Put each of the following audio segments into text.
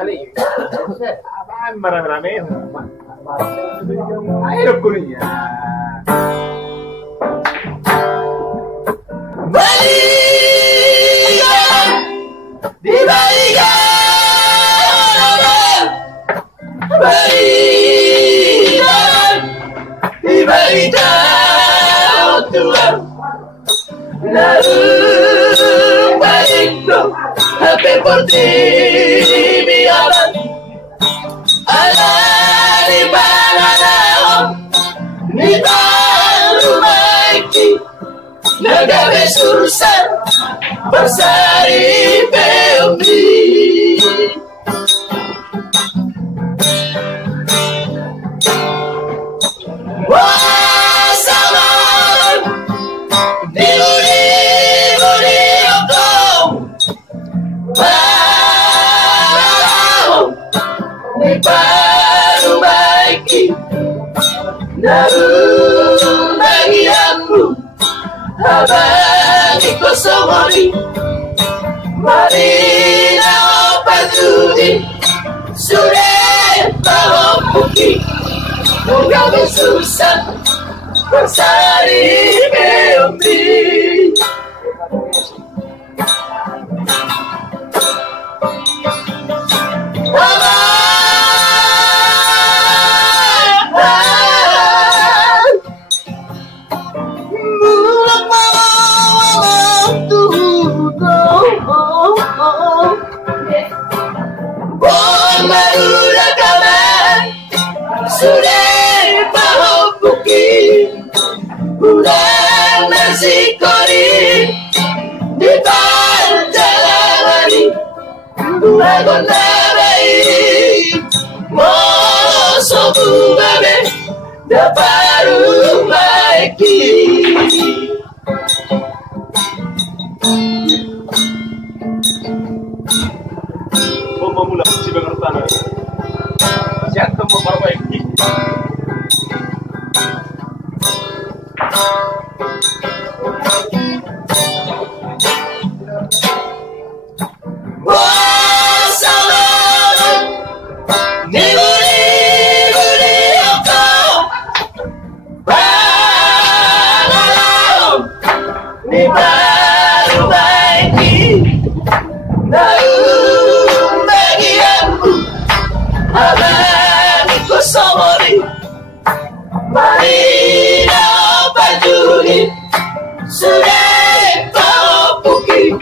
Ali, apaan marah-marah? Ayo kuliah. Di balik Tuhan, lalu baik dong, happy birthday biaran, ada di mana ni baru baiki, nagabe surusan bersari beumbi. Baru baiki daun bagianmu, abadi kosomori, mari dapat judi, sudah bawa bukti, moga bersusah bersari beumbi. Barulah kawan sudah bawa bukit, bulan masih kori di jalan dua gonda baik mau sobu babe dapat baiki. Memula si Bengertana. Siapa mau perbaiki? Oh salam, niburi okau, balau, ni baru baiki, daun bagianmu, abadi kosomori, mari dapat judi, sudah bawa bukit,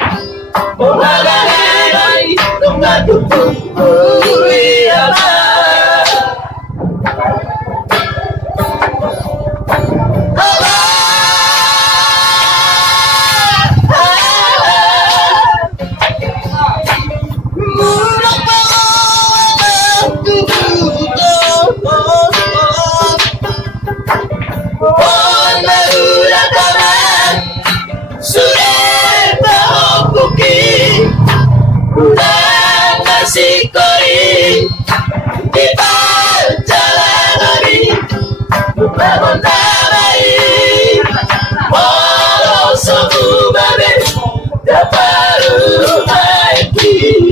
mengagai tunggak tutup uriana. Bulan masih kori di jalan hari, bangun baik walau semua babe dapat baiki.